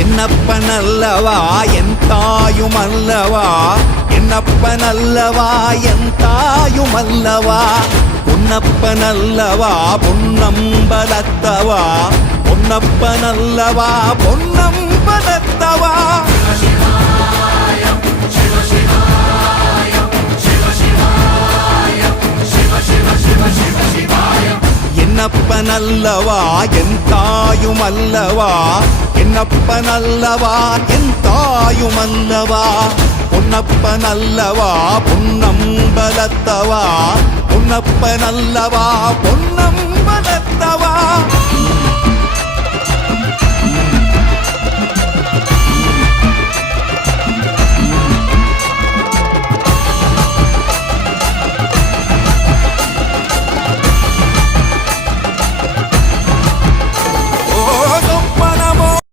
என்னப்பனல்லவா என் தாயுமல்லவா, என்னப்பனல்லவா என் தாயுமல்லவா, பொன்னப்பனல்லவா பொன்னம்பலத்தவா, பொன்னப்பனல்லவா பொன்னம்பலத்தவா. என்னப்பனல்லவா என் தாயுமல்லவா, என்னப்பனல்லவா என் தாயுமல்லவா, பொன்னப்பனல்லவா பொன்னம்பலத்தவா, பொன்னப்பனல்லவா பொன்னம்பலத்தவா.